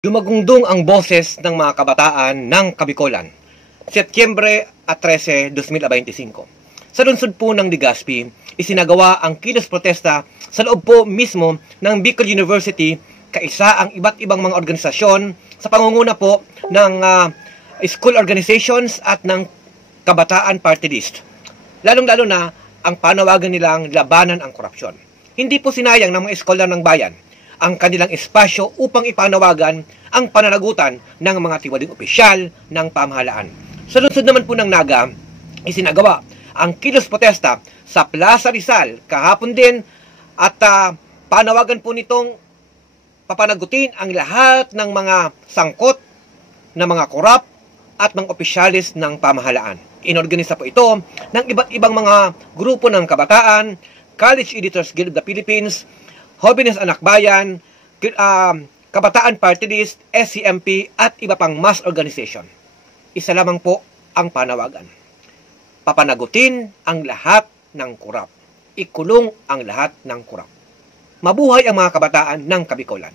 Dumagungdong ang boses ng mga kabataan ng Kabikolan. Setyembre 13, 2025. Sa lungsod po ng Legazpi, isinagawa ang kilos protesta sa loob po mismo ng Bicol University, kaisa ang iba't ibang mga organisasyon sa pangunguna po ng school organizations at ng Kabataan Party List. Lalong-lalo na ang panawagan nilang labanan ang korupsyon. Hindi po sinayang ng mga eskolar ng bayan ang kanilang espasyo upang ipanawagan ang pananagutan ng mga tiwaling opisyal ng pamahalaan. Sa lungsod naman po ng Naga, isinagawa ang kilos protesta sa Plaza Rizal kahapon din at panawagan po nitong papanagutin ang lahat ng mga sangkot na mga korap at mga opisyalis ng pamahalaan. Inorganisa po ito ng iba't ibang mga grupo ng kabataan, College Editors Guild of the Philippines, Jóvenes Anak Bayan, Kabataan Party List, SCMP at iba pang mass organization. Isa lamang po ang panawagan. Papanagutin ang lahat ng korap. Ikulong ang lahat ng korap. Mabuhay ang mga kabataan ng Kabikolan.